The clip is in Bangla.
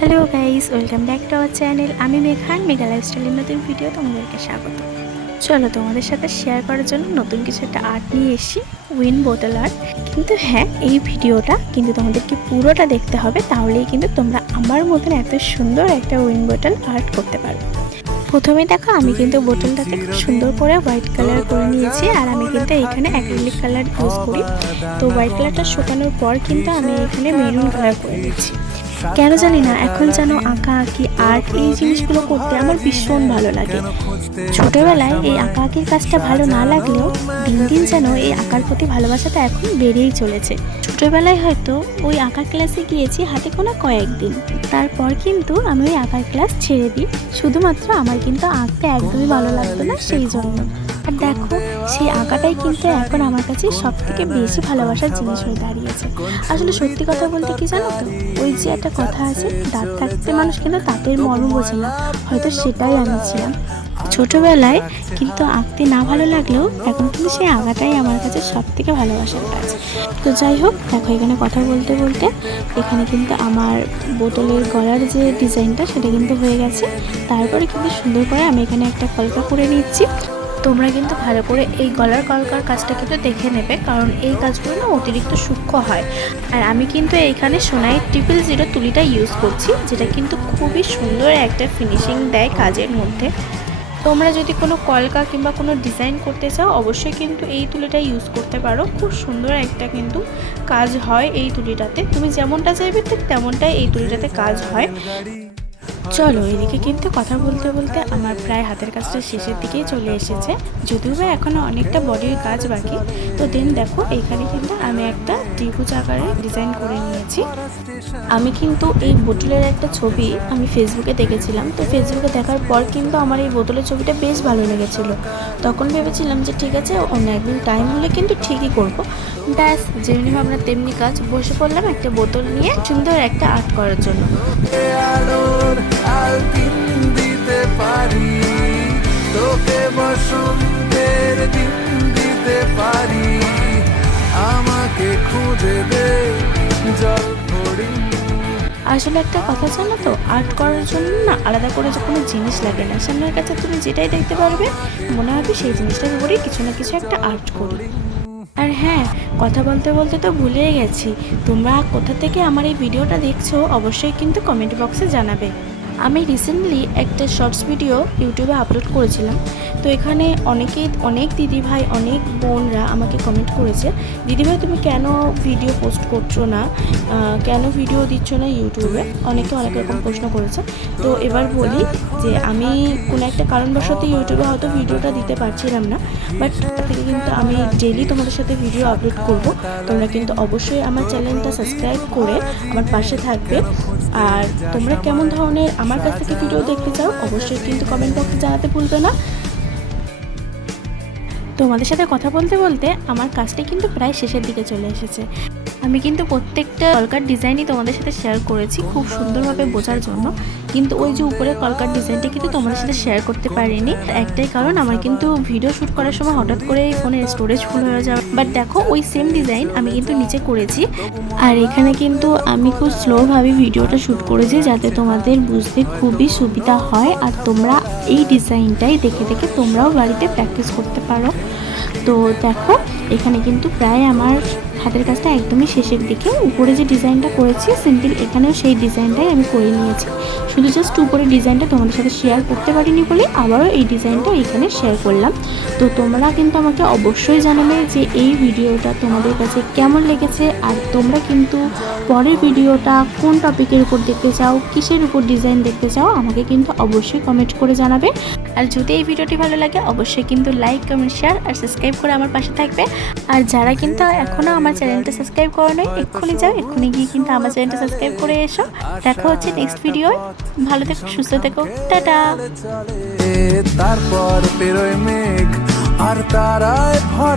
Hello guys, welcome back to our channel. আমি মেঘান, মেঘা লাইফস্টাইলের নতুন ভিডিও তোমাদেরকে স্বাগত। চলো তোমাদের সাথে শেয়ার করার জন্য নতুন কিছু একটা আর্ট নিয়ে এসেছি উইন বোতল আর্ট কিন্তু হ্যাঁ এই ভিডিওটা কিন্তু তোমাদেরকে পুরোটা দেখতে হবে, তাহলেই কিন্তু তোমরা আমার মতন এত সুন্দর একটা উইন বোতল আর্ট করতে পারবে প্রথমে দেখো, আমি কিন্তু বোতলটাকে খুব সুন্দর করে হোয়াইট কালার করে নিয়েছি, আর আমি কিন্তু এখানে অ্যাক্রিলিক কালার ইউজ করি। তো হোয়াইট কালারটা শুকানোর পর কিন্তু আমি এখানে মেরুন কালার করে নিচ্ছি। কেন জানি না, এখন যেন আঁকা আঁকি আর্ট এই জিনিসগুলো করতে আমার ভীষণ ভালো লাগে। ছোটবেলায় এই আঁকা আঁকির কাজটা ভালো না লাগলেও দিন দিন যেন এই আঁকার প্রতি ভালোবাসাটা এখন বেড়েই চলেছে। ছোটবেলায় হয়তো ওই আঁকার ক্লাসে গিয়েছি হাতে কোনো কয়েকদিন। তারপর কিন্তু আমি ওই আঁকার ক্লাস ছেড়ে দিই। শুধুমাত্র আমার কিন্তু আঁকতে একদমই ভালো লাগতো না সেই জন্য। আর দেখো, সেই আঁকাটাই কিন্তু এখন আমার কাছে সব থেকে বেশি ভালোবাসার জিনিস হয়ে দাঁড়িয়েছে। আসলে সত্যি কথা বলতে কি জানো তো? ওই যে একটা কথা আছে, দাঁত থাকতে মানুষ কিন্তু তাঁতের মর্ম বোঝে না, হয়তো সেটাই আমি ছিলাম ছোটবেলায় কিন্তু আঁকতে না ভালো লাগলেও এখন কিন্তু সেই আঁকাটাই আমার কাছে সব থেকে ভালোবাসার কাজ। তো যাই হোক, দেখো এখানে কথা বলতে বলতে এখানে কিন্তু আমার বোতলের গলার যে ডিজাইনটা সেটা কিন্তু হয়ে গেছে। তারপরে কিন্তু সুন্দর করে আমি এখানে একটা কলকা করে নিচ্ছি। তোমরা কিন্তু ভালো করে এই গলার কলকার কাজটা কিন্তু দেখে নেবে, কারণ এই কাজগুলো না অতিরিক্ত সূক্ষ্ম হয়। আর আমি কিন্তু এইখানে সোনাই ট্রিপল জিরো তুলিটা ইউজ করছি, যেটা কিন্তু খুবই সুন্দর একটা ফিনিশিং দেয় কাজের মধ্যে। তোমরা যদি কোনো কলকা কিংবা কোনো ডিজাইন করতে চাও, অবশ্যই কিন্তু এই তুলিটা ইউজ করতে পারো। খুব সুন্দর একটা কিন্তু কাজ হয় এই তুলিটাতে। তুমি যেমনটা চাইবে, ঠিক তেমনটাই এই তুলিটাতে কাজ হয়। চলো, এদিকে কিন্তু কথা বলতে বলতে আমার প্রায় হাতের কাজটা শেষের দিকেই চলে এসেছে। যদিও বা এখনও অনেকটা বডির কাজ বাকি, তো দেন দেখো, এখানে কিন্তু আমি একটা ত্রিভুজ আকারে ডিজাইন করে নিয়েছি। আমি কিন্তু এই বোতলের একটা ছবি আমি ফেসবুকে দেখেছিলাম, তো ফেসবুকে দেখার পর কিন্তু আমার এই বোতলের ছবিটা বেশ ভালো লেগেছিল। তখন ভেবেছিলাম যে ঠিক আছে, অন্য একদিন টাইম হলে কিন্তু ঠিকই করব। ব্যাস, যেমনি ভাবনা তেমনি কাজ, বসে পড়লাম একটা বোতল নিয়ে সুন্দর একটা আর্ট করার জন্য। আলপিন দিতে পারি। তোকে বসন্তের দিন দিতে পারি। আমাকে খুঁজে দে জল আসলে একটা কথা জানো তো, আর্ট করার জন্য না আলাদা করে যে কোনো জিনিস লাগে না। সামনের কাছে তুমি যেটাই দেখতে পারবে, মনে হবে সেই জিনিসটার উপরেই কিছু না কিছু একটা আর্ট করি। আর হ্যাঁ কথা বলতে বলতে তো ভুলেই গেছি। তোমরা কোথা থেকে আমার এই ভিডিওটা দেখছ, অবশ্যই কিন্তু কমেন্ট বক্সে জানাবে। আমি রিসেন্টলি একটা শর্টস ভিডিও ইউটিউবে আপলোড করেছিলাম। তো এখানে অনেকেই অনেক দিদিভাই, অনেক বোনরা আমাকে কমেন্ট করেছে, দিদিভাই, তুমি কেন ভিডিও পোস্ট করছ না? কেন ভিডিও দিচ্ছ না ইউটিউবে অনেকে অনেক রকম প্রশ্ন করেছে। তো এবার বলি যে আমি কোনো একটা কারণবশত ইউটিউবে হয়তো ভিডিওটা দিতে পারছিলাম না বাট থেকে কিন্তু আমি ডেলি তোমাদের সাথে ভিডিও আপলোড করব। তোমরা কিন্তু অবশ্যই আমার চ্যানেলটা সাবস্ক্রাইব করে আমার পাশে থাকবে। আর তোমরা কেমন ধরনের আমার কাছ থেকে ভিডিও দেখতে চাও, অবশ্যই কিন্তু কমেন্ট বক্সে জানাতে ভুলবে না। তোমাদের সাথে কথা বলতে বলতে আমার কাজটা কিন্তু প্রায় শেষের দিকে চলে এসেছে। আমি কিন্তু প্রত্যেকটা কলকার ডিজাইনই তোমাদের সাথে শেয়ার করেছি খুব সুন্দরভাবে বোঝার জন্য। কিন্তু ওই যে উপরে কলকার ডিজাইনটা কিন্তু তোমাদের সাথে শেয়ার করতে পারিনি। একটাই কারণ, আমার কিন্তু ভিডিও শ্যুট করার সময় হঠাৎ করে এই ফোনের স্টোরেজ ফুল হয়ে যাওয়া বাট দেখো, ওই সেম ডিজাইন আমি কিন্তু নিচে করেছি। আর এখানে কিন্তু আমি খুব স্লোভাবে ভিডিওটা শ্যুট করেছি যাতে তোমাদের বুঝতে খুবই সুবিধা হয়। আর তোমরা এই ডিজাইনটাই দেখে দেখে তোমরাও বাড়িতে প্র্যাকটিস করতে পারো। তো দেখো, এখানে কিন্তু প্রায় আমার হাতের কাজটা একদমই শেষের দিকে। উপরে যে ডিজাইনটা করেছি, সিম্পল এখানেও সেই ডিজাইনটাই আমি করে নিয়েছি। শুধু জাস্ট উপরে ডিজাইনটা তোমাদের সাথে শেয়ার করতে পারিনি বলে আবারও এই ডিজাইনটা এখানে শেয়ার করলাম। তো তোমরা কিন্তু আমাকে অবশ্যই জানাবে যে এই ভিডিওটা তোমাদের কাছে কেমন লেগেছে, আর তোমরা কিন্তু পরের ভিডিওটা কোন টপিকের উপর দেখতে চাও, কিসের উপর ডিজাইন দেখতে চাও, আমাকে কিন্তু অবশ্যই কমেন্ট করে জানাবে। আর যদি এই ভিডিওটি ভালো লাগে, অবশ্যই কিন্তু লাইক কমেন্ট শেয়ার আর সাবস্ক্রাইব করে আমার পাশে থাকবে। আর যারা কিন্তু এখনও আমার চ্যানেলটা সাবস্ক্রাইব করো নয় এক্ষুনি যাও, এক্ষুনি গিয়ে কিন্তু আমার চ্যানেলটা সাবস্ক্রাইব করে এসো। দেখা হচ্ছে নেক্সট ভিডিও ভালো থেকো, সুস্থ থেকো, টাটা। তারপর আর তারায় ভরা